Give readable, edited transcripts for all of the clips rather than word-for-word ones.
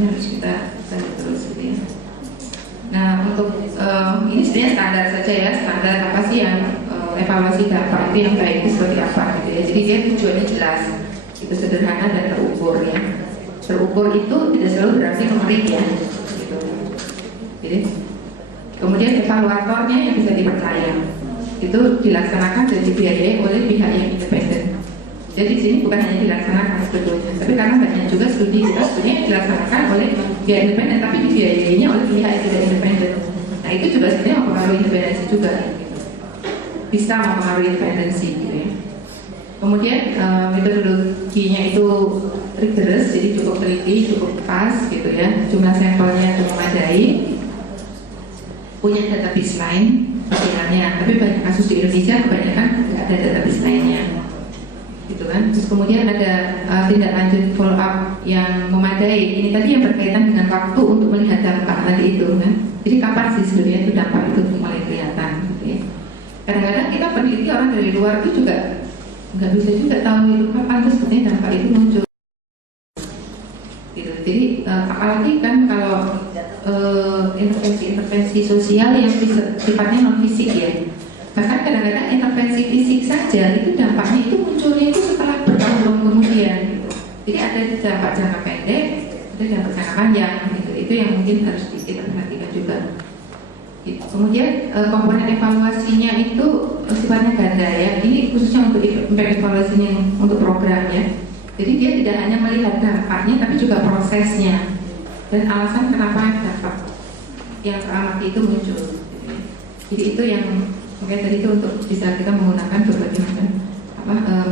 ini harus kita cari terus gitu ya. Nah untuk ini sebenarnya standar saja ya, standar apa sih yang evaluasi dampak itu yang baik itu seperti apa gitu ya. Jadi dia tujuannya jelas, itu sederhana dan terukur ya. Terukur itu tidak selalu berarti numerik ya. Gitu. Jadi kemudian evaluatornya yang bisa dipercaya itu dilaksanakan dan dibiayai oleh pihak yang independen. Jadi di sini bukan hanya dilaksanakan sebetulnya, tapi karena banyak juga studi kita sebenarnya dilaksanakan oleh pihak independen, tapi dibiayainya oleh pihak yang tidak independen. Nah itu juga sebenarnya mempengaruhi independensi juga, gitu. Bisa mempengaruhi independensi, gitu ya. Kemudian metodologinya itu rigorous, jadi cukup teliti, cukup pas, gitu ya. Jumlah sampelnya itu memadai, punya data baseline sebenarnya, tapi banyak kasus di Indonesia kebanyakan tidak ada data baseline-nya. Gitu kan. Terus kemudian ada tindak lanjut follow up yang memadai. Ini tadi yang berkaitan dengan waktu untuk melihat dampak tadi itu kan. Jadi kapan sih sebenarnya itu dampak itu mulai kelihatan gitu ya. Kadang-kadang kita peneliti orang dari luar itu juga nggak bisa juga tahu itu kapan tuh sebenarnya dampak itu muncul. Gitu. Jadi apalagi kan kalau intervensi sosial yang sifatnya non fisik ya. Bahkan kadang-kadang intervensi fisik saja itu dampaknya itu munculnya itu setelah bertahun-tahun kemudian gitu. Jadi ada dampak jangka pendek, ada dampak jangka panjang gitu. Itu yang mungkin harus kita perhatikan juga gitu. Kemudian komponen evaluasinya itu sifatnya ganda ya. Ini khususnya untuk evaluasinya untuk program ya. Jadi dia tidak hanya melihat dampaknya tapi juga prosesnya dan alasan kenapa dampak yang teramati itu muncul. Jadi itu yang makanya tadi itu untuk bisa kita menggunakan berbagai macam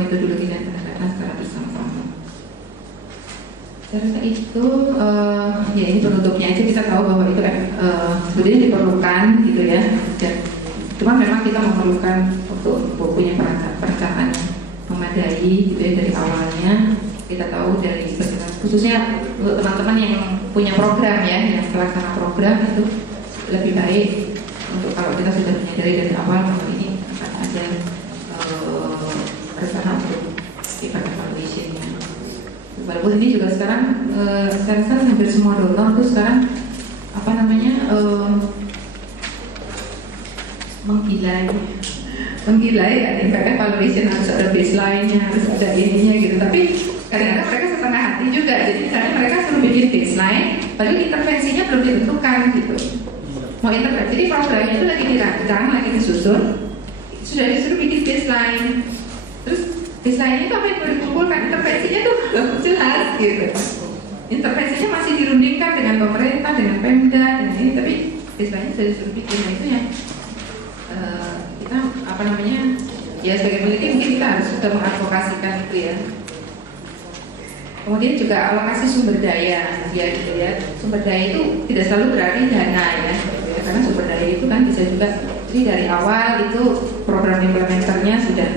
metodologi dan pendekatan secara bersama-sama. Saya rasa itu ya ini penutupnya aja, kita tahu bahwa itu sebenarnya diperlukan gitu ya. Dan cuma memang kita memerlukan untuk punya perencanaan memadai gitu ya dari awalnya. Kita tahu dari khususnya untuk teman-teman yang punya program ya, yang pelaksana program itu lebih baik untuk kalau kita sudah menyadari dari awal bahwa ini akan ada rencana untuk evaluation-nya. Walaupun ini juga sekarang saya rasa hampir semua donor itu sekarang menggilai ya, karena evaluation harus ada baseline-nya, harus ada ininya gitu. Tapi kadang-kadang mereka setengah hati juga. Jadi misalnya mereka suruh bikin baseline, padahal intervensinya belum ditentukan gitu. Mau intervensi, jadi programnya itu lagi dirancang, lagi disusun, sudah disuruh bikin baseline. Terus baseline itu apa yang boleh dikumpulkan, intervensinya tuh belum jelas gitu. Intervensinya masih dirundingkan dengan pemerintah, dengan Pemda, dan ini, tapi baseline sudah disuruh bikin. Nah itu ya kita ya sebagai peneliti mungkin kita harus sudah mengadvokasikan itu ya. Kemudian juga alokasi sumber daya ya gitu ya. Sumber daya itu tidak selalu berarti dana ya. Karena sumber daya itu kan bisa juga, jadi dari awal itu program implementernya sudah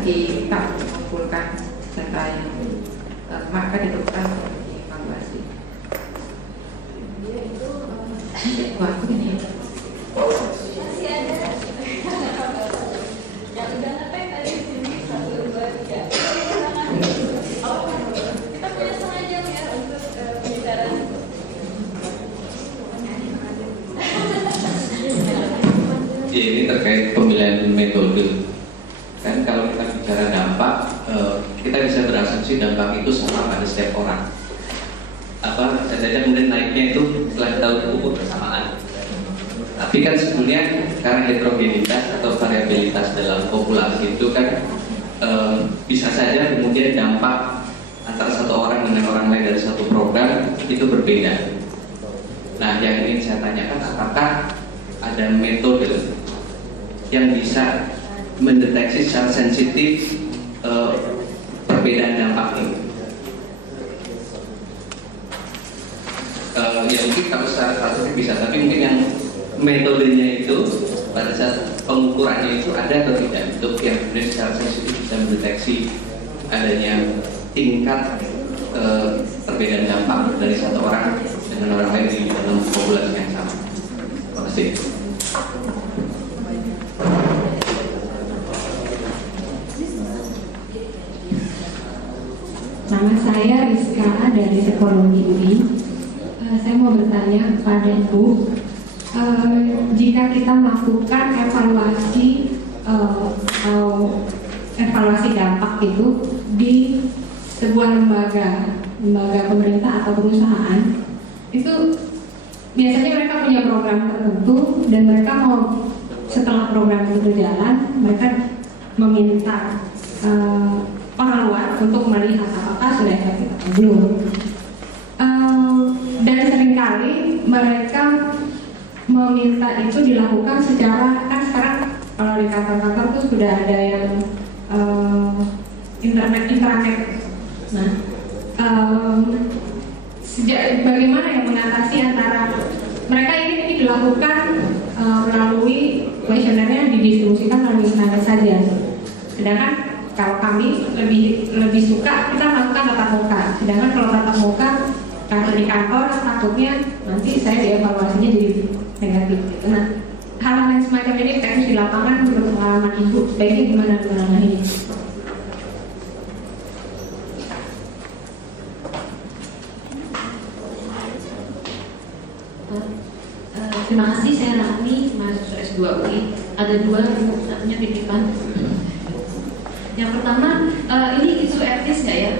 kita mengumpulkan data yang maka diperlukan dievaluasi. Waktu ini masih ada yang udah ngetek tadi sini 1, 2, 3. Kita punya setengah jam ya untuk pembicaraan. Ya, ini terkait pemilihan metode. Kan kalau kita bicara dampak, kita bisa berasumsi dampak itu sama pada setiap orang. Bisa saja kemudian naiknya itu setelah kita ukur bersamaan. Tapi kan sebetulnya karena heterogenitas atau variabilitas dalam populasi itu kan bisa saja kemudian dampak antara satu orang dengan orang lain dari satu program itu berbeda. Nah, yang ingin saya tanyakan, apakah ada metode yang bisa mendeteksi secara sensitif perbedaan dampak ini? Ya mungkin kalau secara statistik bisa, tapi mungkin yang metodenya itu pada saat pengukurannya itu ada atau tidak, untuk yang kemudian secara sensitif bisa mendeteksi adanya tingkat perbedaan dampak dari satu orang dengan orang lain di dalam populasi yang sama. Terima kasih. Nama saya Rizka dari Psikologi UI. saya mau bertanya kepada Ibu, jika kita melakukan evaluasi atau evaluasi dampak itu di sebuah lembaga pemerintah atau perusahaan, itu biasanya mereka punya program tertentu dan mereka mau setelah program itu berjalan, mereka meminta orang luar untuk melihat apakah sudah efektif atau belum. Dan seringkali mereka meminta itu dilakukan secara, kan sekarang kalau di kantor-kantor tuh sudah ada yang intranet. Nah, bagaimana yang mengatasi antara mereka ini dilakukan melalui kuesionernya didistribusikan melalui internet saja. Sedangkan kalau kami lebih suka kita melakukan tatap muka. Sedangkan kalau tatap muka karena di kantor takutnya nanti saya dievaluasinya jadi negatif. Gitu. Nah, hal-hal yang semacam ini teknis di lapangan menurut pengalaman Ibu, sebaiknya gimana menangani? Terima kasih, saya Rahmi, mahasiswa S2 UI. Ada dua, satunya titipan. Yang pertama, ini isu etis nggak ya?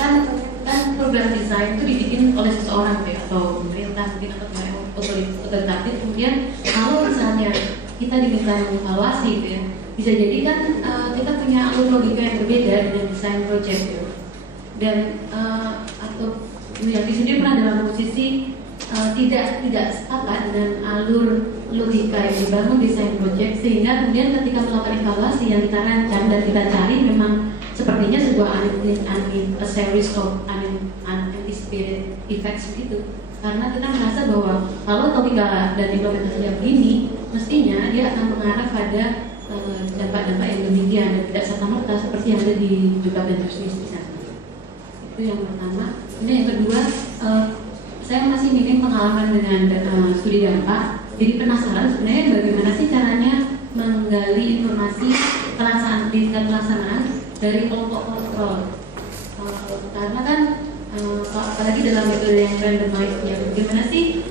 Kan program desain itu dibikin oleh seseorang ya, atau pemerintah mungkin atau otoritatif. Kemudian kalau misalnya kita diminta mengevaluasi gitu ya, bisa jadi kan kita punya alur logika yang berbeda dengan desain project gitu. Dan atau yang sendiri pernah dalam posisi tidak sepakat dengan alur logika yang dibangun desain project, sehingga kemudian ketika melakukan evaluasi yang kita rancang dan kita cari memang sepertinya sebuah a series of unanticipated effects begitu. Karena kita merasa bahwa kalau logika dan implementasinya begini, mestinya dia akan mengarah pada dampak-dampak yang demikian dan tidak serta-merta seperti yang ada di jumlah dan bisnis di sana. Itu yang pertama. Kemudian yang kedua, saya masih minim pengalaman dengan studi dampak, jadi penasaran sebenarnya bagaimana sih caranya menggali informasi pelaksanaan dari kelompok kontrol. Karena kan apalagi dalam metode yang randomized ya, bagaimana sih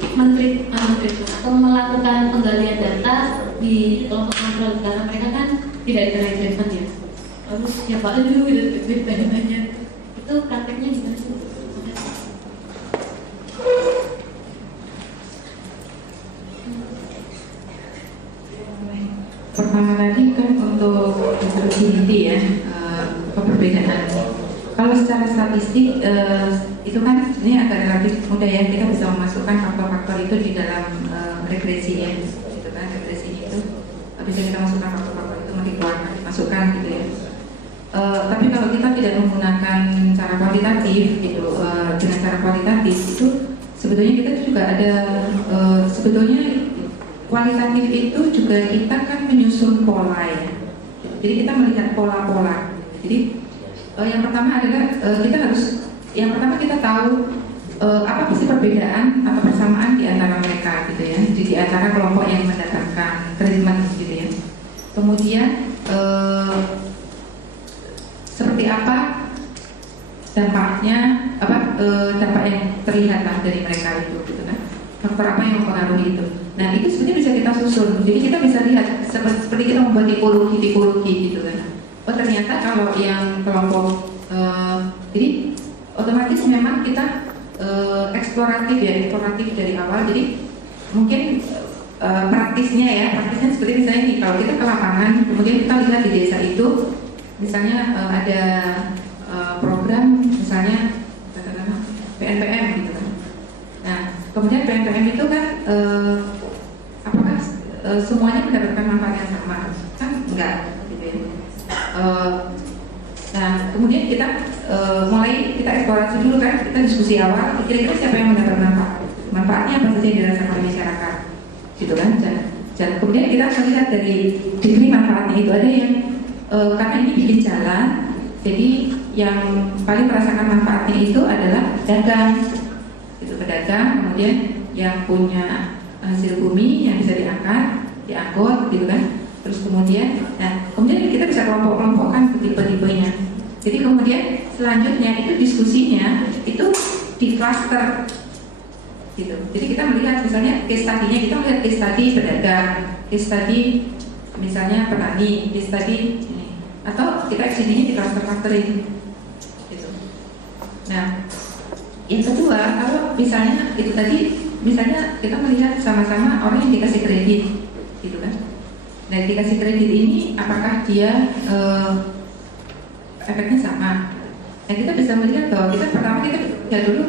atau melakukan penggalian data di kelompok kontrol, karena mereka kan tidak dikenai treatment ya. Lalu siapa dulu gitu banyak itu prakteknya gimana sih? Pertama tadi kan untuk instruksi ya, perbedaan. Kalau secara statistik itu kan sebenarnya agak relatif mudah ya, kita bisa memasukkan faktor-faktor itu di dalam regresi ya, gitu kan, regresi itu bisa kita masukkan faktor-faktor itu dikeluarkan, dimasukkan gitu ya. Tapi kalau kita tidak menggunakan cara kualitatif gitu, dengan cara kualitatif itu sebetulnya kita juga ada sebetulnya kualitatif itu juga kita kan menyusun pola ya. Jadi kita melihat pola-pola. Jadi yang pertama adalah yang pertama kita tahu apa sih perbedaan atau persamaan di antara mereka gitu ya. Jadi di antara kelompok yang mendapatkan treatment gitu ya. Kemudian seperti apa dampaknya, dampak yang terlihat lah dari mereka itu gitu kan. Faktor apa yang mempengaruhi itu. Nah itu sebenarnya bisa kita susun. Jadi kita bisa lihat seperti kita membuat tipologi gitu kan. Oh ternyata kalau yang kelompok jadi otomatis memang kita eksploratif dari awal. Jadi mungkin praktisnya seperti misalnya ini, kalau kita ke lapangan kemudian kita lihat di desa itu misalnya ada program misalnya PNPM gitu kan. Nah kemudian PNPM itu kan apakah semuanya mendapatkan manfaat yang sama? Kan enggak gitu ya. Nah kemudian kita mulai kita eksplorasi dulu kan, kita diskusi awal kira-kira siapa yang mendapat manfaatnya apa saja yang dirasakan oleh masyarakat gitu kan. Dan kemudian kita melihat dari degree manfaatnya itu ada yang karena ini bikin jalan, jadi yang paling merasakan manfaatnya itu adalah dagang gitu, pedagang. Kemudian yang punya hasil bumi yang bisa diangkut gitu kan. Terus kemudian kita bisa kelompok-kelompokkan tipe-tipenya. Jadi kemudian selanjutnya itu diskusinya itu di cluster gitu. Jadi kita melihat misalnya case study-nya, kita melihat case study pedagang, case study misalnya petani, case study ini, atau kita XCD-nya di transfer-factoring gitu. Nah, yang kedua, kalau misalnya itu tadi, misalnya kita melihat sama-sama orang yang dikasih kredit gitu kan. Nah, dikasih kredit ini apakah dia efeknya sama? Nah, kita bisa melihat bahwa kita pertama kita lihat dulu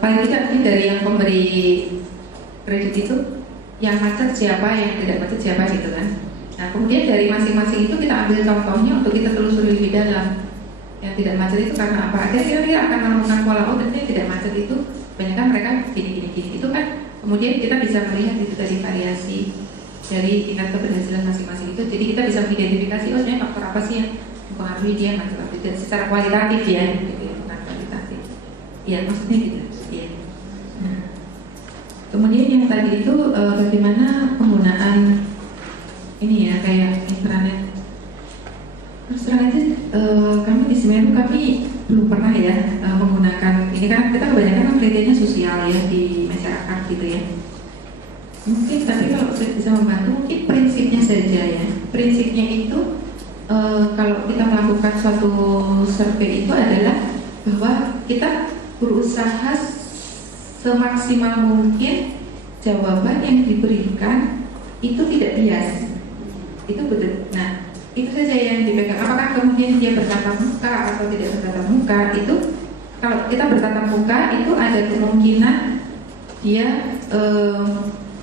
paling tidak dari yang pemberi kredit itu yang macet siapa, yang tidak macet siapa gitu kan. Nah, kemudian dari masing-masing itu kita ambil contohnya untuk kita telusuri lebih dalam. Yang tidak macet itu karena apa? Akhirnya dia akan menemukan pola, oh ternyata yang tidak macet itu banyak kan mereka gini. Itu kan kemudian kita bisa melihat itu dari variasi dari tingkat keberhasilan masing-masing itu. Jadi kita bisa mengidentifikasi oh sebenarnya faktor apa sih yang mempengaruhi dia macet atau tidak secara kualitatif ya, gitu ya, bukan kuantitatif. Iya, maksudnya gitu. Iya. Nah, kemudian yang tadi itu bagaimana penggunaan ini ya kayak intranet. Terus terang aja kami di Semeru kami belum pernah ya menggunakan ini kan kita kebanyakan kan penelitiannya sosial ya di masyarakat gitu ya. Mungkin tapi kalau saya bisa membantu mungkin prinsipnya saja ya. Prinsipnya itu kalau kita melakukan suatu survei itu adalah bahwa kita berusaha semaksimal mungkin jawaban yang diberikan itu tidak bias. Itu betul. Nah, itu saja yang dipegang. Apakah kemudian dia bertatap muka atau tidak bertatap muka itu kalau kita bertatap muka itu ada kemungkinan dia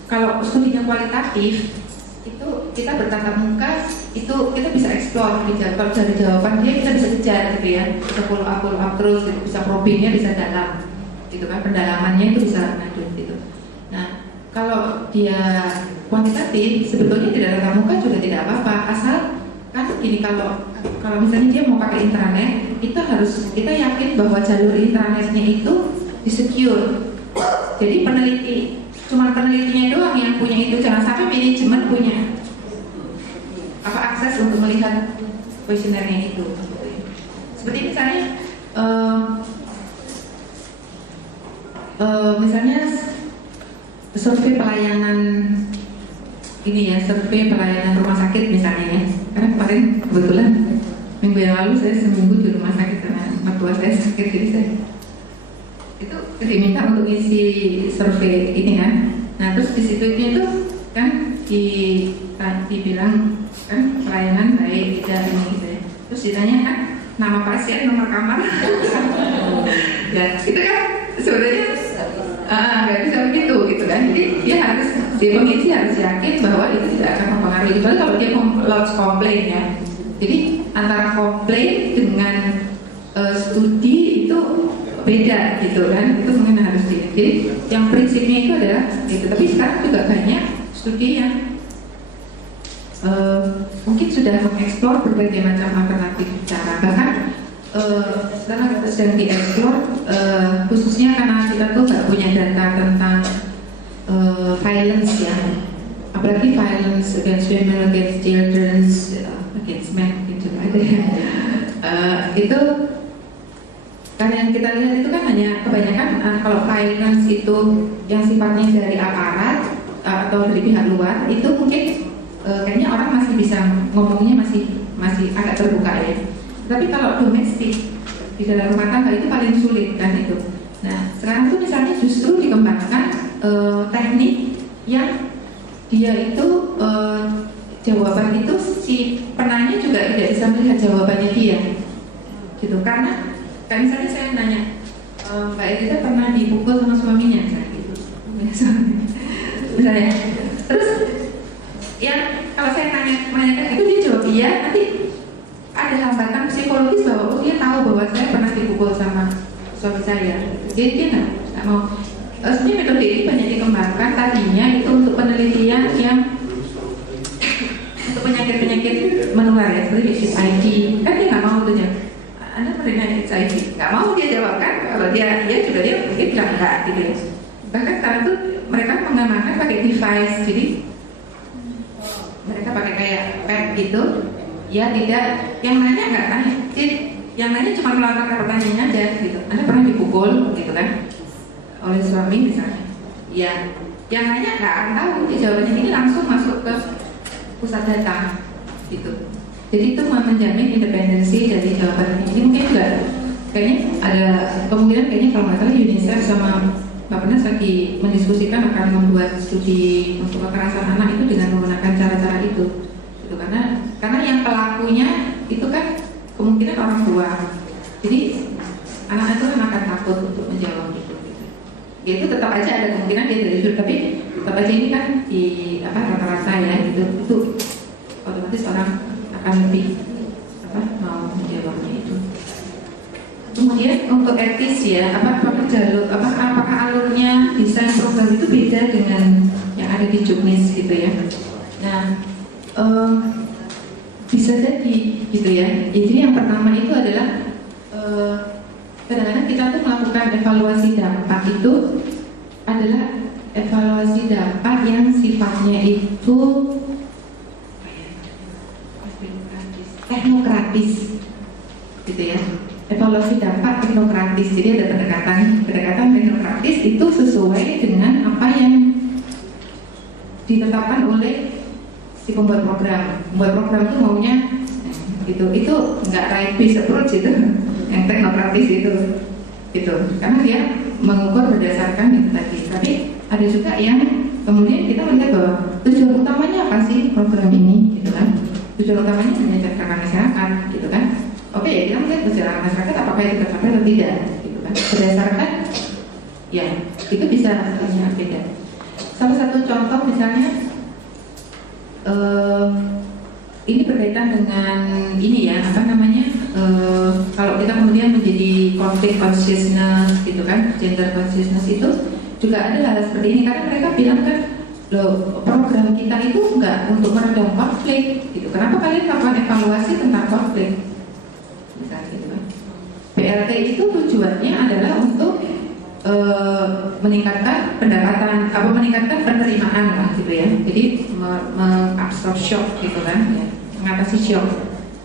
kalau studinya kualitatif itu kita bertatap muka itu kita bisa explore kalau dari jawaban dia kita bisa kejar gitu ya, bisa follow up terus gitu, bisa probingnya bisa dalam gitu kan, pendalamannya itu bisa lanjut gitu. Nah, kalau dia kuantitatif sebetulnya tidak tatap muka juga tidak apa-apa, asal kan ini kalau misalnya dia mau pakai intranet itu harus kita yakin bahwa jalur intranetnya itu di-secure. Jadi cuma penelitinya doang yang punya itu, jangan sampai manajemen punya akses untuk melihat kuesionernya itu. Seperti misalnya misalnya survei pelayanan ini ya, survei pelayanan rumah sakit misalnya ya. Karena kemarin kebetulan minggu yang lalu saya seminggu di rumah sakit karena mertua saya sakit, jadi saya itu diminta untuk ngisi survei ini kan. Nah terus di situ itu kan dibilang kan pelayanan baik tidak ini gitu ya. Terus ditanya kan nama pasien, nomor kamar. Ya itu kan sebenarnya nggak bisa begitu gitu kan. Jadi dia pengisi harus yakin bahwa itu tidak akan mempengaruhi. Kecuali kalau dia lodge komplain ya. Jadi antara komplain dengan studi itu beda gitu kan, itu mungkin harus jadi yang prinsipnya itu adalah itu. Tapi sekarang juga banyak studi yang mungkin sudah mengeksplor berbagai macam alternatif cara, bahkan sekarang kita sedang dieksplor khususnya karena kita tuh nggak punya data tentang violence ya, apalagi violence against women, against children, against men gitu ada ya. Itu karena yang kita lihat itu kan hanya kebanyakan kalau violence itu yang sifatnya dari aparat atau dari pihak luar itu mungkin kayaknya orang masih bisa ngomongnya masih agak terbuka ya. Tapi kalau domestik di dalam rumah tangga itu paling sulit kan itu. Nah sekarang tuh misalnya justru dikembangkan teknik yang dia itu jawaban itu si penanya juga tidak bisa melihat jawabannya dia gitu. Karena kan misalnya saya nanya Mbak Edita pernah dipukul sama suaminya misalnya gitu. Misalnya terus yang kalau saya menanyakan itu dia jawab iya, nanti ada hambatan psikologis bahwa dia tahu bahwa saya pernah dipukul sama suami saya. Jadi dia nggak mau. Sebenarnya metode ini banyak dikembangkan tadinya itu untuk penelitian yang untuk penyakit-penyakit menular ya, seperti HIV. Kan dia nggak mau tuh ya. Anda menerima HIV, nggak mau dia jawab kan? Kalau dia juga dia mungkin bilang enggak gitu ya. Bahkan sekarang tuh mereka mengamankan pakai device, jadi mereka pakai kayak pet gitu. Ya tidak, yang nanya nggak nanya, jadi yang nanya cuma melontarkan pertanyaannya aja gitu. Anda pernah dipukul gitu kan? oleh suami misalnya, ya yang nanya nggak akan tahu, jawabannya ini langsung masuk ke pusat data gitu. Jadi itu menjamin independensi dari jawaban ini. Mungkin juga kayaknya ada kemungkinan, kayaknya kalau nggak salah UNICEF sama Bappenas lagi mendiskusikan akan membuat studi untuk kekerasan anak itu dengan menggunakan cara-cara itu gitu. Karena yang pelakunya itu kan kemungkinan orang tua, jadi anak itu kan akan takut untuk menjawab gitu. Ya itu tetap aja ada kemungkinan dia dari sudut, tapi tetap aja ini kan di rata-rata ya gitu, itu otomatis orang akan lebih mau menjawabnya itu. Kemudian untuk etis ya, apakah alurnya desain program itu beda dengan yang ada di Juknis gitu ya. Nah, bisa jadi gitu ya. Jadi yang pertama itu adalah kadang-kadang kita tuh melakukan evaluasi dampak itu adalah evaluasi dampak yang sifatnya itu teknokratis gitu ya. Evaluasi dampak teknokratis, jadi ada pendekatan teknokratis itu sesuai dengan apa yang ditetapkan oleh si pembuat program. Pembuat program itu maunya itu nggak right based approach itu, yang teknokratis itu gitu, karena dia mengukur berdasarkan itu tadi. Tapi ada juga yang kemudian kita melihat bahwa tujuan utamanya apa sih program ini gitu kan. Tujuan utamanya menyejahterakan masyarakat gitu kan. Oke ya, kita melihat kesejahteraan masyarakat apakah itu tercapai atau tidak gitu kan. Berdasarkan ya itu bisa beda. Salah satu contoh misalnya ini berkaitan dengan ini ya, kalau kita kemudian menjadi conflict consciousness gitu kan, gender consciousness itu juga ada hal seperti ini, karena mereka bilang kan loh, program kita itu enggak untuk meredam konflik gitu. Kenapa kalian melakukan evaluasi tentang konflik? Misalnya gitu kan. BLT itu tujuannya adalah untuk meningkatkan pendapatan, meningkatkan penerimaan lah gitu ya. Jadi mengabsorb shock gitu kan, ya, mengatasi shock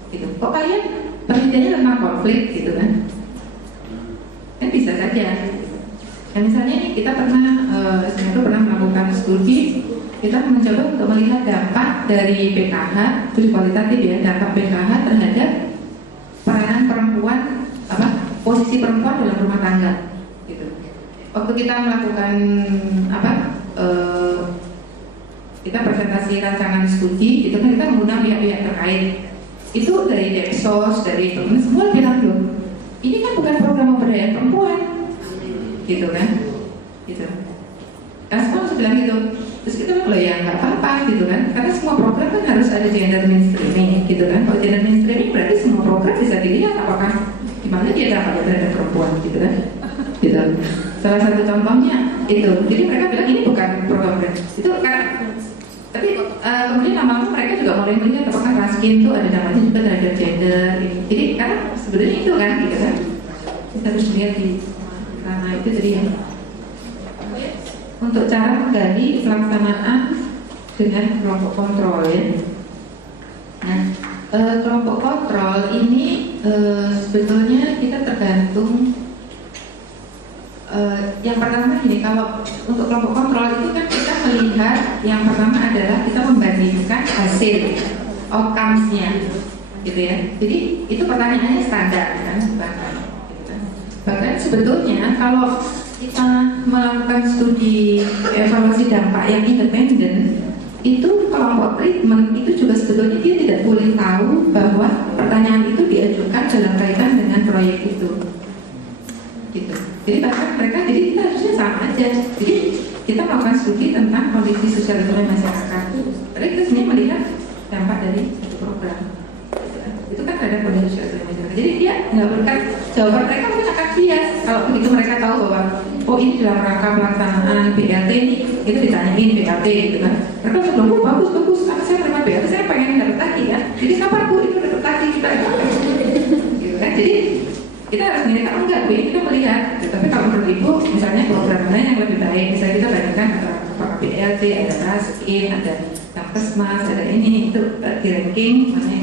gitu. Kok kalian penelitiannya tentang konflik gitu kan? Kan bisa saja. Nah, misalnya ini kita pernah melakukan studi, kita mencoba untuk melihat dampak dari PKH, studi kualitatif ya, dampak PKH terhadap peranan perempuan, posisi perempuan dalam rumah tangga, gitu. Waktu kita melakukan kita presentasi rancangan studi, itu kan kita menggunakan pihak-pihak terkait. Itu dari Depsos, dari teman semua bilang loh, ini kan bukan program pemberdayaan perempuan, gitu kan, gitu. Kan semua harus bilang gitu. Terus kita bilang loh ya nggak apa-apa gitu kan, karena semua program kan harus ada gender mainstreaming, gitu kan. Kalau gender mainstreaming berarti semua program bisa dilihat apakah gimana dia dapat terhadap perempuan, gitu kan, gitu. Salah satu contohnya itu. Jadi mereka bilang ini bukan program itu kan. Tapi kemudian lama-lama mereka juga mulai melihat apakah raskin itu ada namanya juga terhadap gender ini. Jadi karena sebenarnya itu kan, gitu kan. Kita harus lihat di karena itu jadi ya. Untuk cara menggali pelaksanaan dengan kelompok kontrol ya. Nah, kelompok kontrol ini sebetulnya kita tergantung. Yang pertama gini, kalau untuk kelompok kontrol itu kan kita melihat yang pertama adalah kita membandingkan hasil outcomes-nya gitu ya. Jadi itu pertanyaannya standar kan, bahkan sebetulnya kalau kita melakukan studi evaluasi dampak yang independen, itu kelompok treatment itu juga sebetulnya dia tidak boleh tahu bahwa pertanyaan itu diajukan dalam kaitan dengan proyek itu gitu. Jadi bahkan mereka, jadi kita harusnya sama aja. Jadi kita melakukan studi tentang kondisi sosial ekonomi masyarakat. Tapi kita sebenarnya melihat dampak dari satu program. Itu kan ada kondisi sosial ekonomi masyarakat. Jadi dia nggak berikan jawaban, mereka mungkin akan bias. Kalau begitu mereka tahu bahwa oh ini dalam rangka pelaksanaan BLT ini, itu ditanyain BLT gitu kan. Mereka langsung bilang, oh bagus, karena saya terima BLT, saya pengen dapat lagi ya. Jadi kapan Bu itu dapat lagi kita gitu kan. Jadi kita harus melihat, enggak Bu, kita melihat. Tapi kalau menurut Ibu, misalnya program lain yang lebih baik, misalnya kita bandingkan apakah BLT, ada raskin, ada Kampesmas, ada ini, itu di ranking mana.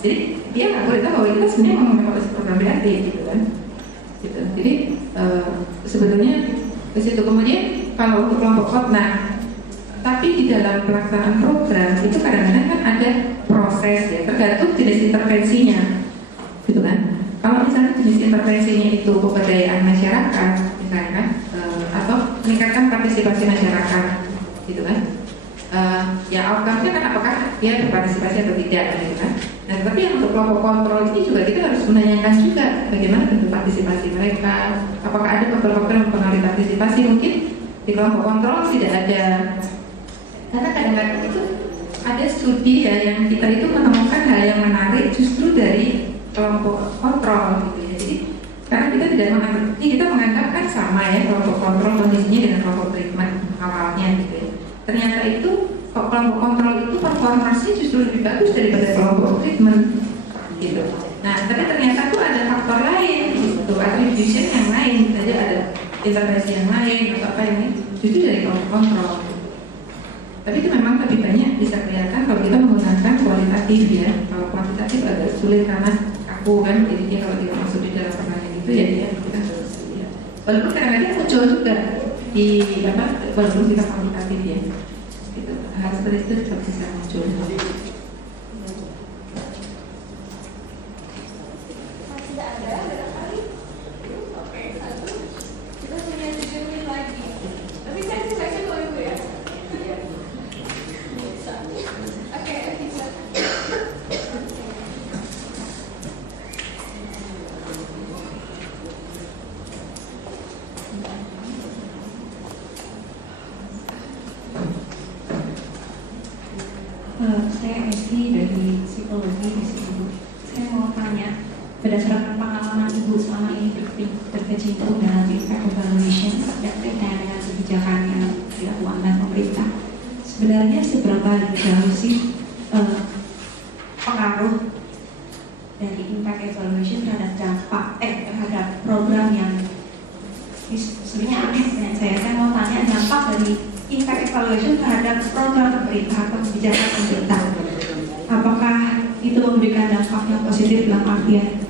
Jadi dia nggak boleh tahu bahwa kita sebenarnya mau mengevaluasi program BLT gitu kan. Gitu. Jadi sebetulnya Di situ kemudian kalau untuk kelompok nah, tapi di dalam pelaksanaan program itu kadang-kadang kan ada proses ya, tergantung jenis intervensinya, gitu kan. Kalau misalnya jenis intervensinya itu pemberdayaan masyarakat, misalnya kan, atau meningkatkan partisipasi masyarakat, gitu kan. Ya outcome-nya kan apakah dia berpartisipasi atau tidak, gitu kan. Nah, tapi yang untuk kelompok kontrol ini juga kita harus menanyakan juga bagaimana bentuk partisipasi mereka, apakah ada faktor-faktor yang mempengaruhi partisipasi. Mungkin di kelompok kontrol tidak ada, karena kadang-kadang itu ada studi ya yang kita itu menemukan hal yang menarik justru dari kelompok kontrol gitu ya. Jadi karena kita tidak menganggap, kita menganggap kan sama ya kelompok kontrol kondisinya dengan kelompok treatment awalnya gitu ya. Ternyata itu kelompok kontrol itu performanya justru lebih bagus daripada kelompok treatment gitu. Nah tapi ternyata tuh ada faktor lain gitu, attribution yang lain, saja ada intervensi yang lain atau apa yang lain justru dari kelompok kontrol. Tapi itu memang lebih banyak bisa kelihatan kalau kita menggunakan kualitatif ya. Kalau kuantitatif agak sulit karena aku kan, jadi dia kalau tidak masuk di dalam pertanyaan itu ya dia kita harus lihat. Walaupun kadang-kadang muncul juga di apa, walaupun kita kuantitatif ya. Gitu. Hal seperti itu juga bisa muncul. Masih ada barangkali. Oke, satu. Kita punya 7 menit lagi. Tapi saya selesai kalau ibu ya. Oke, bisa. Saya Esti dari psikologi di sini. Saya mau tanya, berdasarkan pengalaman Ibu selama ini berkecimpung dalam impact evaluation dan terkait dengan kebijakan yang dilakukan oleh pemerintah, sebenarnya seberapa jauh sih pengaruh dari impact evaluation terhadap dampak terhadap program yang sebenarnya aneh dengan saya mau tanya dampak dari impact evaluation terhadap program pemerintah atau kebijakan pemerintah. Apakah itu memberikan dampak yang positif dalam artian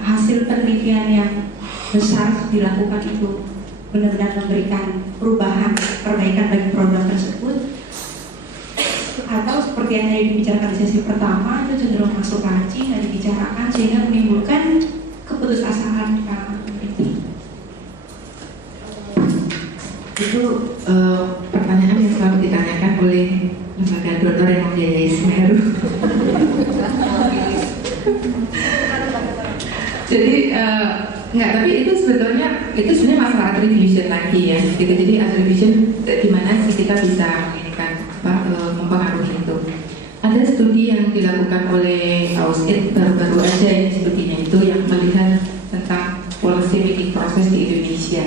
hasil penelitian yang besar dilakukan itu benar-benar memberikan perubahan, perbaikan bagi program tersebut, atau seperti yang tadi dibicarakan di sesi pertama itu cenderung masuk laci dan dibicarakan sehingga menimbulkan keputusasaan di kalangan pemerintah. Itu pertanyaan yang selalu ditanyakan oleh lembaga donor yang membiayai Semeru. Jadi enggak, tapi itu sebetulnya masalah attribution lagi ya. Gitu. Jadi attribution gimana sih kita bisa mempengaruhi itu. Ada studi yang dilakukan oleh AUSID baru-baru aja ini sepertinya itu yang melihat tentang policy making proses di Indonesia.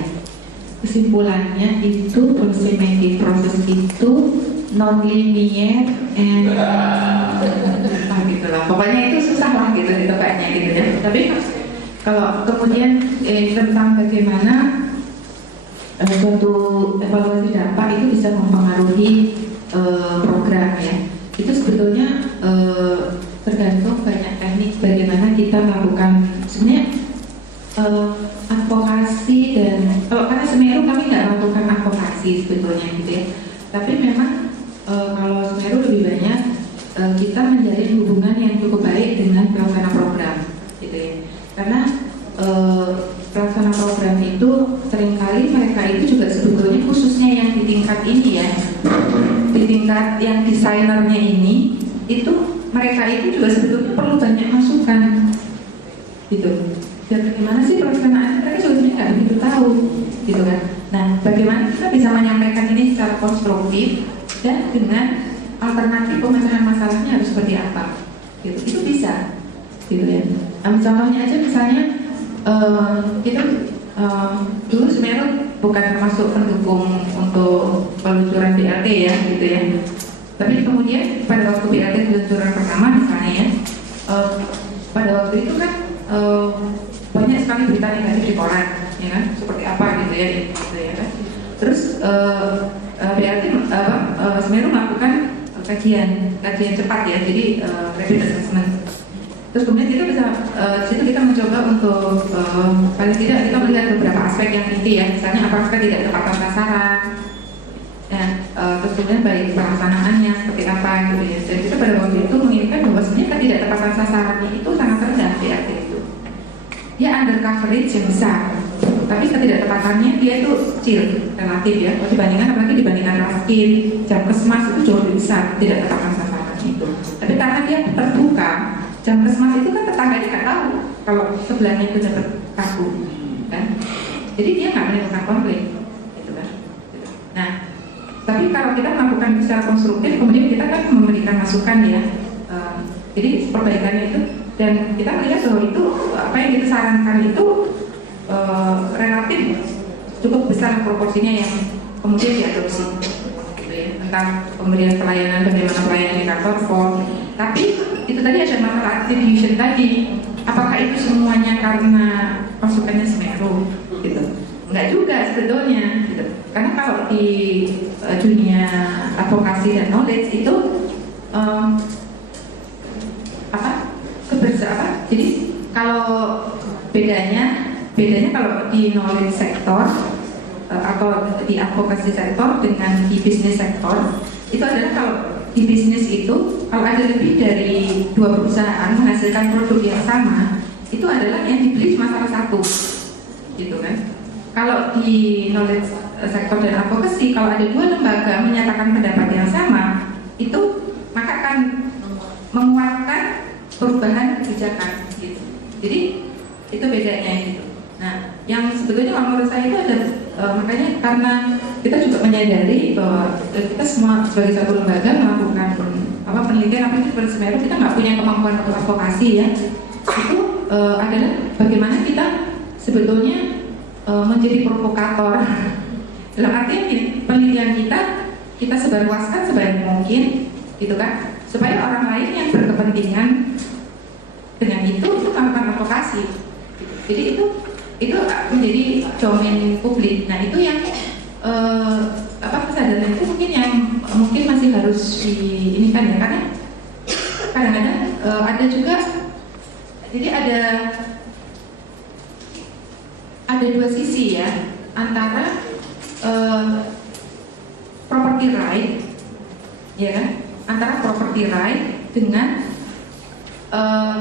Kesimpulannya itu policy making proses itu non-linear and gitu lah. Pokoknya itu susah lah gitu ditebaknya gitu ya. Tapi kalau kemudian tentang bagaimana suatu evaluasi dampak itu bisa mempengaruhi program ya, itu sebetulnya tergantung banyak teknik bagaimana kita melakukan sebenarnya advokasi. Dan karena Semeru kami nggak melakukan advokasi sebetulnya gitu ya, tapi memang kalau Semeru lebih banyak kita menjalin hubungan yang cukup baik dengan pelaksana program gitu ya, karena pelaksana program itu seringkali mereka itu juga sebetulnya khususnya yang di tingkat ini ya, di tingkat yang desainernya ini, itu mereka itu juga sebetulnya perlu banyak masukan gitu. Dan bagaimana sih pelaksanaan mereka sebetulnya nggak begitu tahu gitu kan. Nah bagaimana kita bisa menyampaikan ini secara konstruktif dan dengan alternatif pemecahan masalahnya harus seperti apa gitu, itu bisa gitu ya. Ambil contohnya aja misalnya kita dulu Semeru bukan termasuk pendukung untuk peluncuran BLT ya gitu ya, tapi kemudian pada waktu BLT peluncuran pertama misalnya ya, pada waktu itu kan banyak sekali berita negatif di koran ya kan, seperti apa gitu ya kan. Terus BLT Semeru melakukan kajian cepat ya, jadi rapid assessment. Terus kemudian kita bisa situ kita mencoba untuk paling tidak kita melihat beberapa aspek yang inti ya, misalnya apa aspek tidak tepatan sasaran, dan terus kemudian baik pelaksanaannya seperti apa gitu ya. Dan kita pada waktu itu menginginkan bahwa sebenarnya tidak tepatan sasarannya itu sangat rendah di arti itu. Dia under coverage yang besar, tapi ketidaktepatannya dia itu kecil relatif ya. Kalau dibandingkan apalagi dibandingkan Raskin, Jamkesmas itu jauh lebih besar tidak tepatan sasaran itu. Tapi karena dia terbuka, Jamkesmas itu kan tetangganya nggak tahu kalau sebelahnya itu dapat kartu, kan? Jadi dia nggak menimbulkan konflik, gitu kan? Nah, tapi kalau kita melakukan secara konstruktif, kemudian kita kan memberikan masukan ya. Jadi perbaikannya itu, dan kita melihat bahwa itu apa yang kita sarankan itu relatif cukup besar proporsinya yang kemudian diadopsi, gitu ya, tentang pemberian pelayanan, bagaimana pelayanan di kantor pos. Tapi itu tadi ada masalah attribution tadi. Apakah itu semuanya karena pasukannya Semeru, gitu? Enggak juga sebetulnya, gitu. Karena kalau di dunia advokasi dan knowledge itu jadi kalau bedanya kalau di knowledge sektor atau di advokasi sektor dengan di bisnis sektor itu adalah kalau di bisnis itu kalau ada lebih dari 2 perusahaan menghasilkan produk yang sama, itu adalah yang dibeli cuma salah satu, gitu kan. Kalau di knowledge sektor dan advokasi, kalau ada 2 lembaga menyatakan pendapat yang sama, itu maka akan menguatkan perubahan kebijakan, gitu. Jadi itu bedanya gitu. Nah, yang sebetulnya kalau menurut saya itu ada makanya karena kita juga menyadari bahwa kita semua sebagai satu lembaga melakukan penelitian apa itu Semeru, kita nggak punya kemampuan untuk advokasi ya. Itu adalah bagaimana kita sebetulnya menjadi provokator. Dalam artian penelitian kita sebarluaskan sebanyak mungkin, gitu kan, supaya orang lain yang berkepentingan dengan itu melakukan advokasi. Jadi itu menjadi domain publik. Nah itu yang kesadaran itu mungkin yang mungkin masih harus diinikan ya, karena kadang-kadang ada juga, jadi ada 2 sisi ya antara property right, ya kan, antara property right dengan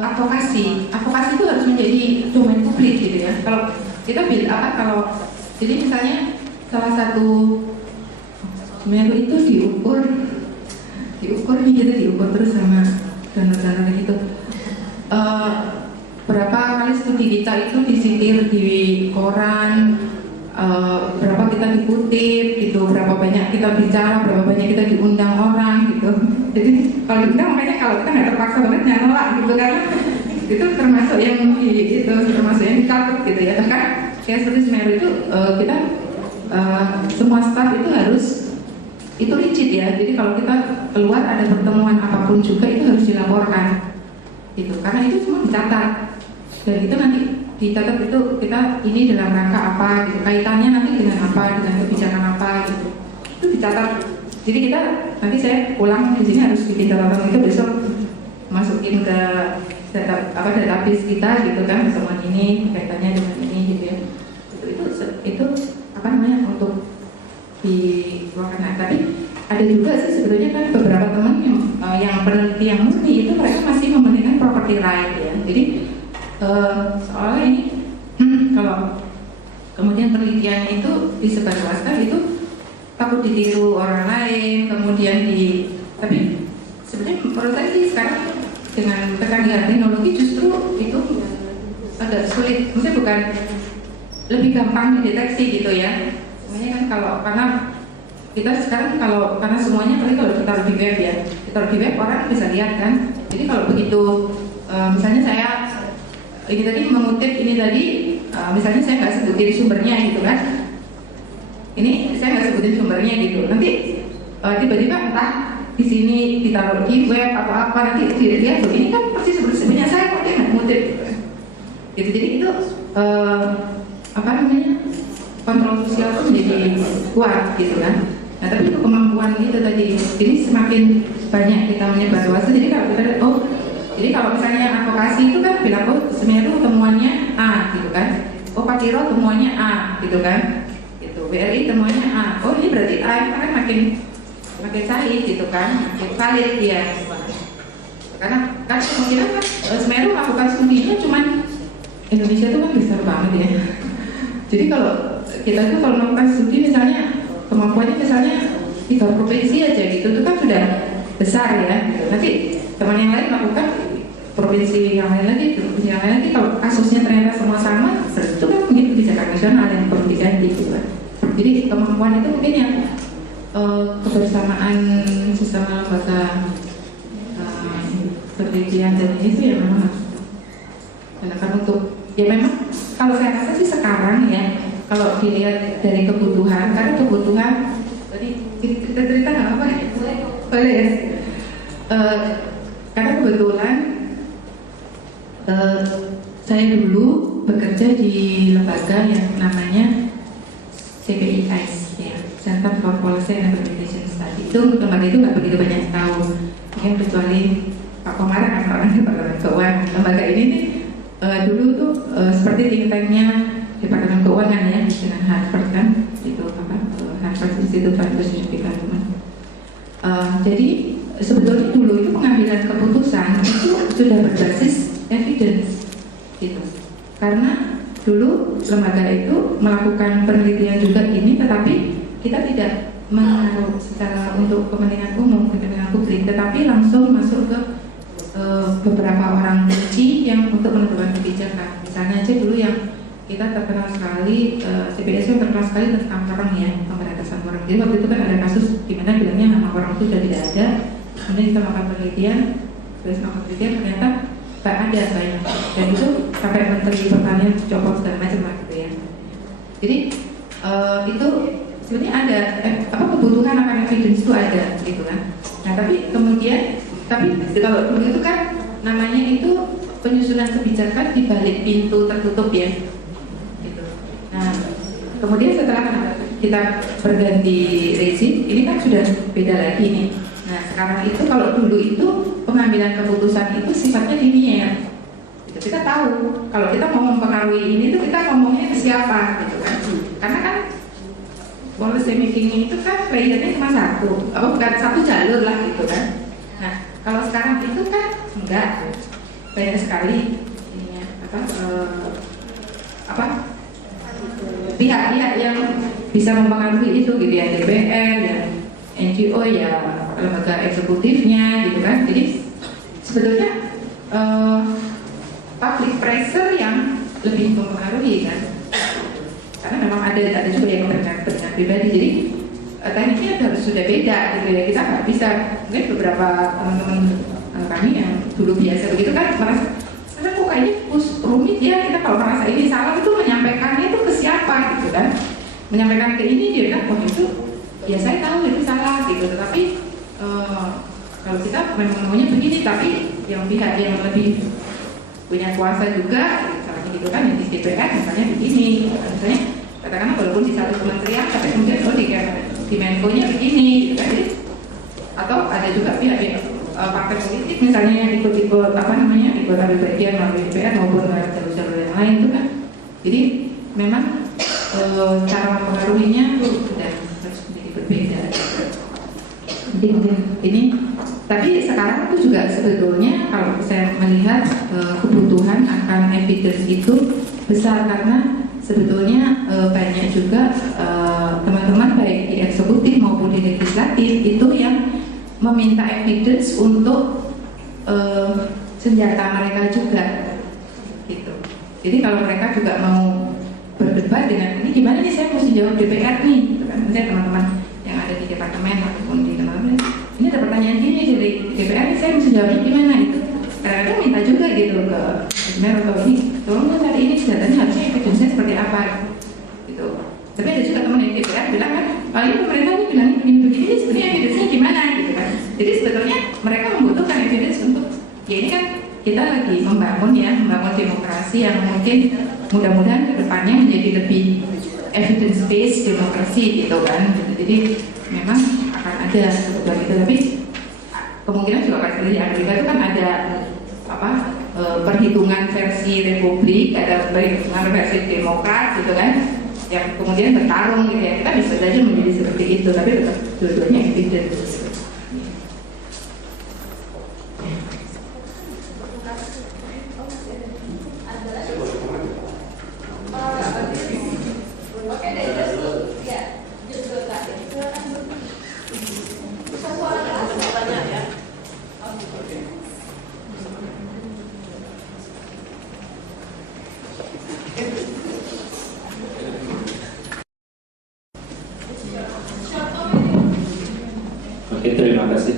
advokasi itu harus menjadi domain publik gitu ya. Kalau kita jadi misalnya salah satu Semeru itu diukur nih, kita diukur terus sama donor-donor gitu. Berapa kali studi kita itu disitir di koran, berapa kita dikutip gitu, berapa banyak kita bicara, berapa banyak kita diundang orang gitu. Jadi kalau diundang makanya kalau kita nggak terpaksa banget jangan nolak gitu kan. Itu termasuk yang dicatat gitu ya. Bahkan kayak seperti Semeru itu kita semua staff itu harus itu rigid ya. Jadi kalau kita keluar ada pertemuan apapun juga itu harus dilaporkan gitu. Karena itu semua dicatat. Dan itu nanti dicatat itu kita ini dalam rangka apa gitu, kaitannya nanti dengan apa, dengan kebijakan apa gitu, itu dicatat. Jadi kita nanti saya pulang di sini harus bikin catatan itu, besok masukin ke database kita gitu kan, pertemuan ini kaitannya dengan ini gitu ya. Itu untuk dikeluarkan. Nah, tapi ada juga sih sebetulnya kan beberapa teman yang peneliti yang murni itu mereka masih mementingkan property right ya. Jadi soalnya ini kalau kemudian penelitiannya itu disebarluaskan itu takut ditiru orang lain, kemudian tapi sebenarnya menurut saya sih sekarang dengan kecanggihan teknologi justru itu agak sulit, maksudnya bukan lebih gampang dideteksi gitu ya. Sebenarnya kan karena kita sekarang karena semuanya kalau kita taruh di web ya, kita taruh di web orang bisa lihat kan. Jadi kalau begitu misalnya saya ini tadi mengutip ini tadi, misalnya saya nggak sebutin sumbernya gitu kan, ini saya nggak sebutin sumbernya gitu, nanti tiba-tiba entah di sini ditaruh di web atau apa, nanti dilihat tuh ini kan persis sebenarnya saya kok dia nggak ngutip gitu. Jadi itu kontrol sosial itu menjadi kuat gitu kan. Nah tapi itu kemampuan itu tadi, jadi semakin banyak kita menyebarluaskan, jadi kalau kita lihat Jadi kalau misalnya yang advokasi itu kan bilang oh Semeru temuannya A gitu kan, oh Pak Tiro temuannya A gitu kan, gitu. BRI temuannya A, oh ini berarti A ini kan makin sahih gitu kan, makin valid dia. Karena kan kemungkinan kan Semeru melakukan studinya cuman Indonesia itu kan besar banget ya. Jadi kalau kita itu kalau melakukan studi misalnya kemampuannya misalnya 3 provinsi aja gitu, itu kan sudah besar ya. Nanti teman yang lain melakukan provinsi yang lain lagi, provinsi yang lain lagi. Kalau kasusnya ternyata semua sama, itu kan mungkin kebijakan nasional yang perlu diganti gitu kan. Jadi kemampuan itu mungkin yang kebersamaan sesama lembaga penelitian dan itu ya memang gunakan untuk ya memang kalau saya rasa sih sekarang ya kalau dilihat dari kebutuhan, karena kebutuhan tadi kita cerita nggak apa ya? Boleh ya? Karena kebetulan saya dulu bekerja di lembaga yang namanya CPIS ya, Center for Policy and Implementation Study. Itu lembaga itu nggak begitu banyak tahu, mungkin kecuali Pak Komar kan orang Departemen Keuangan. Lembaga ini nih dulu tuh seperti think tanknya Departemen Keuangan ya dengan Harvard kan, itu apa Harvard Institute for Economic Development. Jadi sebetulnya dulu itu pengambilan keputusan itu sudah berbasis evidence gitu. Karena dulu lembaga itu melakukan penelitian juga ini, tetapi kita tidak menaruh secara untuk kepentingan umum, kepentingan publik, tetapi langsung masuk ke beberapa orang kunci yang untuk menentukan kebijakan. Misalnya aja dulu yang kita terkenal sekali, CPS yang terkenal sekali tentang orang ya, pemberantasan orang. Jadi waktu itu kan ada kasus di mana bilangnya nama orang itu sudah tidak ada, kemudian kita melakukan penelitian, terus melakukan penelitian ternyata tak ada banyak, dan itu sampai Menteri Pertanian copot segala macam lah gitu ya. Jadi itu sebenarnya ada kebutuhan akan evidence itu ada gitu kan. Nah tapi kemudian kalau begitu kan namanya itu penyusunan kebijakan di balik pintu tertutup ya gitu. Nah kemudian setelah kita berganti rezim ini kan sudah beda lagi nih. Nah sekarang itu kalau dulu itu pengambilan keputusan itu sifatnya linear gitu. Kita tahu kalau kita mau mempengaruhi ini tuh kita ngomongnya ke siapa gitu kan, karena kan policy making itu kan playernya cuma satu, bukan satu jalur lah gitu kan. Nah kalau sekarang itu kan enggak, banyak sekali ininya, pihak-pihak yang bisa mempengaruhi itu gitu ya, DPR, ya NGO, ya lembaga eksekutifnya gitu kan. Jadi sebetulnya public pressure yang lebih mempengaruhi kan, karena memang ada juga yang kepentingan pribadi. Jadi tekniknya harus sudah beda gitu ya. Kita nggak bisa, mungkin beberapa teman-teman kami yang dulu biasa begitu kan merasa sekarang kok kayaknya rumit ya, kita kalau merasa ini salah itu menyampaikannya itu ke siapa gitu kan, menyampaikan ke ini dia kan oh itu ya saya tahu itu salah gitu. Tetapi kalau kita memang maunya begini, tapi yang pihak yang lebih punya kuasa juga misalnya gitu kan, yang di DPR misalnya begini, misalnya katakanlah walaupun di satu kementerian tapi kemudian di Menko-nya begini gitu kan. Jadi, atau ada juga pihak partai politik misalnya yang ikut-ikut ikut ambil bagian melalui DPR maupun jalur-jalur yang lain itu kan. Jadi memang cara mempengaruhinya itu sudah harus menjadi berbeda. Jadi mungkin ini, tapi sekarang itu juga sebetulnya kalau saya melihat kebutuhan akan evidence itu besar, karena sebetulnya banyak juga teman-teman baik di eksekutif maupun di legislatif itu yang meminta evidence untuk senjata mereka juga gitu. Jadi kalau mereka juga mau berdebat dengan ini gimana nih saya mesti jawab DPR nih gitu kan. Misalnya teman-teman yang ada di departemen ataupun di teman-teman ini ada pertanyaan gini dari DPR ini saya mesti jawabnya gimana itu. Kadang-kadang minta juga gitu ke DPR atau ini tolong cari ini senjatanya harusnya evidence-nya seperti apa gitu. Tapi ada juga teman yang DPR bilang kan paling pemerintah ini bilang begini ini sebenarnya evidence-nya gimana gitu kan. Jadi sebetulnya mereka membutuhkan evidence untuk ya ini kan kita lagi membangun demokrasi yang mungkin mudah-mudahan kedepannya menjadi lebih evidence based demokrasi gitu kan. Jadi memang akan ada kebutuhan itu, tapi kemungkinan juga akan terjadi. Di Amerika itu kan ada perhitungan versi Republik, ada perhitungan versi Demokrat gitu kan, yang kemudian bertarung gitu ya. Kita bisa saja menjadi seperti itu, tapi tetap dua-duanya evidence. Oke deh, just ya, just terakhir. Silakan. Bisa suara keras nggak banyak ya? Oke. Oke, terima kasih.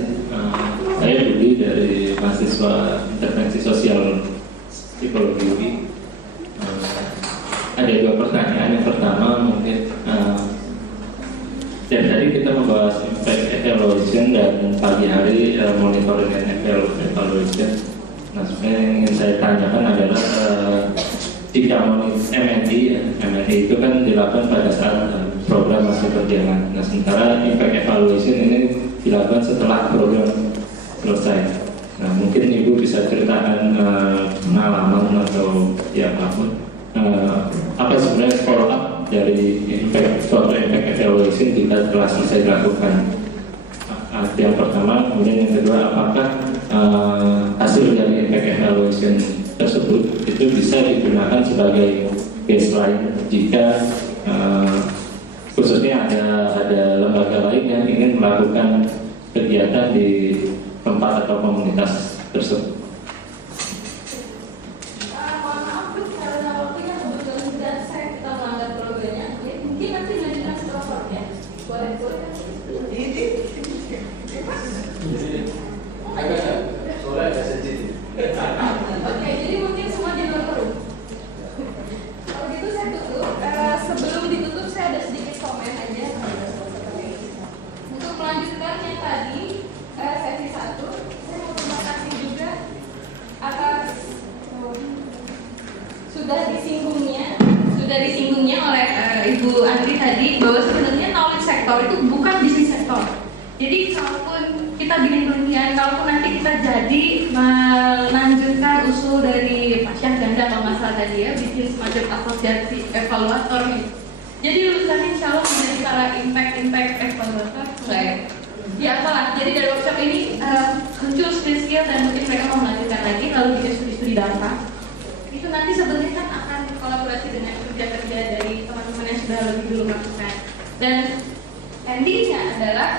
Saya Budi dari mahasiswa intervensi sosial psikologi UI. Ada dua pertanyaan. Yang pertama mungkin dari tadi kita membahas impact evaluation dan pagi hari monitoring and evaluation. Nah, sebenarnya yang ingin saya tanyakan adalah jika MNI, MNI itu kan dilakukan pada saat program masih berjalan. Nah, sementara impact evaluation ini dilakukan setelah program selesai. Nah, mungkin Ibu bisa ceritakan pengalaman atau ya apapun. Apa sebenarnya follow up dari suatu impact evaluation jika telah selesai dilakukan? Yang pertama, kemudian yang kedua, apakah hasil dari impact evaluation tersebut itu bisa digunakan sebagai baseline jika khususnya ada lembaga lain yang ingin melakukan kegiatan di tempat atau komunitas tersebut. Mohon maaf Bu, karena waktunya kebetulan sudah kita melanggar programnya. Mungkin nanti lanjutkan setelah short ya. Boleh. Oke, jadi mungkin semua di luar room. Kalau gitu saya tutup. Sebelum ditutup saya ada sedikit komen aja. Untuk melanjutkan yang tadi sesi 1, saya mau terima kasih juga atas sudah disinggungnya oleh Ibu Andri tadi bahwa sebenarnya knowledge sector itu bukan bisnis sektor. Jadi kalaupun kita bikin penelitian, kalaupun nanti kita jadi melanjutkan usul dari Pak Syahganda kalau masalah tadi ya, bikin semacam asosiasi evaluator nih. Jadi lulusan insya Allah menjadi para impact evaluator, enggak ya? Ya apalah, jadi dari workshop ini muncul skill dan mungkin mereka mau melanjutkan lagi lalu bikin studi dampak. Itu nanti sebenarnya kan akan kolaborasi dengan kerja-kerja dari teman-teman yang sudah lebih dulu melakukan. Dan endingnya adalah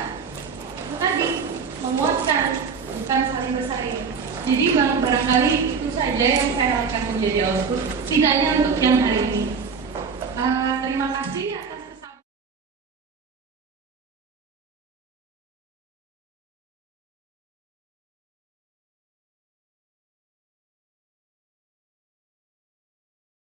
tadi menguatkan, bukan saling bersaing. Jadi barangkali itu saja yang saya akan menjadi output, tidak hanya untuk yang hari ini. Terima kasih.